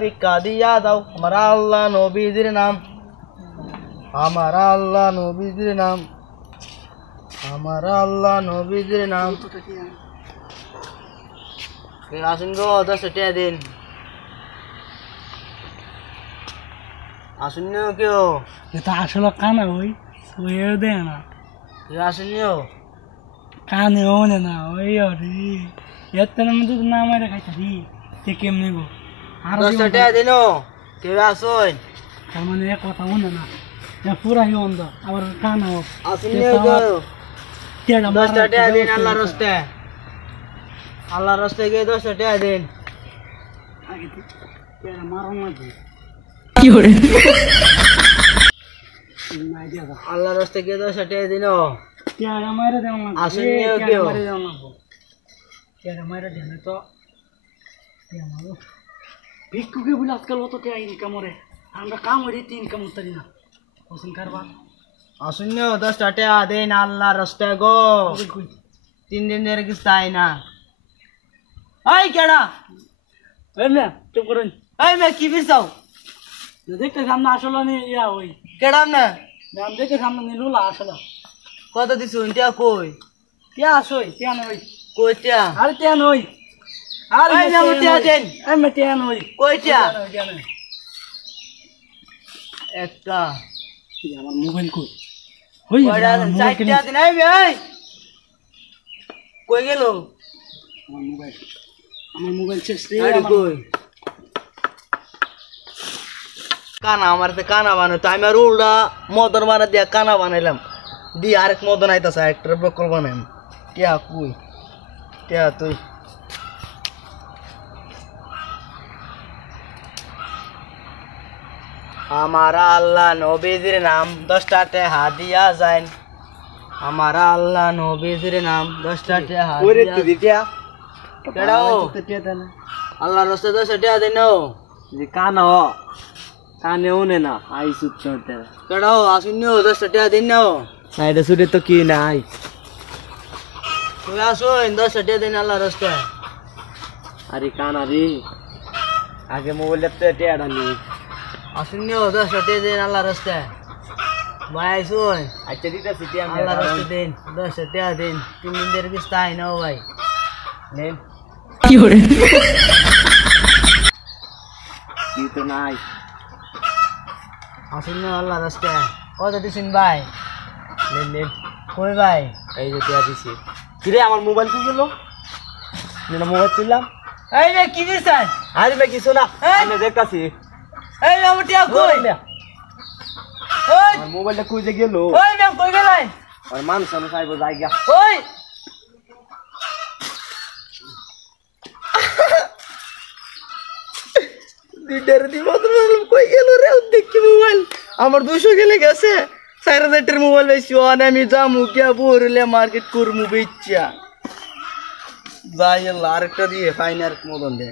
ভিক্ষা দিয়া দাও আমার আল্লাহ নবীজির নাম, আমার আল্লাহ নবীজির নাম, আমার আল্লাহ নবীজির নাম। আসুন গো 10 টাকা দিন, আসুন কেউ এটা আসলে কানা ওই ওইও দেয় না, আসুন কানেও নে না ওই রে এর তেল মধ্যে না মারে খাইতারি তে কেমনে গো আর 10 টাকা দিন কেউ আসুন। তার মানে এক কথা মনে না পুরাই অন্ধ আবার কানাও আসুন গো 10 টাকা দিন আল্লাহর রাস্তায়, আল্লাহর রাস্তায় গিয়ে 10 টাকা দিন। আল্লাহর রাস্তায় গিয়ে 10 টাকা দিন। আসুন কেউ ভিক্ষুকে বলে আজকাল অত টাকা ইনকাম করে, আমরা কাম করি ইনকাম করতে না পছন্দ করবা। আসুন 10 টাকা দিন আল্লাহর রাস্তায় গো, 3 দিন ধরে কিছু তাই না। এই কেডা চুপ করুন, এই মে কি বিরসাও দেখতে সামনে আসলো নি ইয়া ওই কেডা না দাম দেখে সামনে নিলুলা আসলো কত দিছু টিয়া কই টিয়া আসই টিয়া নই কই টিয়া আরে টিয়া নই আরে এই নাম টিয়া দেন আমি টিয়া নই কই টিয়া একটা আমার মোবাইল কই হই কয়টা চারটা দিন এই ভাই কই গেল আমার মোবাইল শেষ রে আরে কই কানা আমারতে কানা বানাই তো আমি আর উল্টা মদন বানা দিয়া কানা বানাইলাম দি আরেক মদন আইতাছে একটা প্রকল্প বানাইম টিয়া কই টিয়া তুই আমার আল্লাহ নবীজির নাম 10 টাকা দিয়া যাইন, আমার আল্লাহ নবীজির নাম 10 টাকা ওরে তুই দিতিয়া কেডাও আল্লাহর রাস্তায় 10 টাকা দেন যে কানা হ কানেও নে না আই সুত্তরতে কেডাও আসুন 10 টাকা দিন নাও সাইডে সুরে তো কি নাই তুই আসুন 10 টাকা দিন আল্লাহর রাস্তায়। আরে কানা রে আগে মোবাইলে তো টেড়া নি আসুন 10 টাকা দিন আল্লাহর রাস্তায় ভাই আসুন আচ্ছা দিতা সিটি আমি আল্লাহর রাস্তায় দিন 10 টাকা দিন 3 দিন ধরে কিছু তাই নাও ভাই নেন কি করে কি তো নাই আসুন আল্লাহর রাস্তায় কত দিছেন ভাই নেন নেন কই ভাই এই যে টিয়া দিছি কিরে আমার মোবাইল কি গেল না মোবাইল তুললাম এই রে কি দিছেন আরে ভাই কিছু না এই! আমি দেখতাছি এই আমার টিয়া কই ওই না ওই আমার মোবাইলটা কই যে গেল ওই নাম কই গেলাই আর মানুষ মানুষ আইবো জায়গা ওই দিদার দি মাত্র কই গেল রে দেখি মোবাইল আমার 200 গেলে গেছে 4000 এর মোবাইল বেশি ওনে আমি যামু গিয়া বরলে মার্কেট করমু বেচ্চা যাই আরেকটা দিয়ে ফাইনাল মদন দে।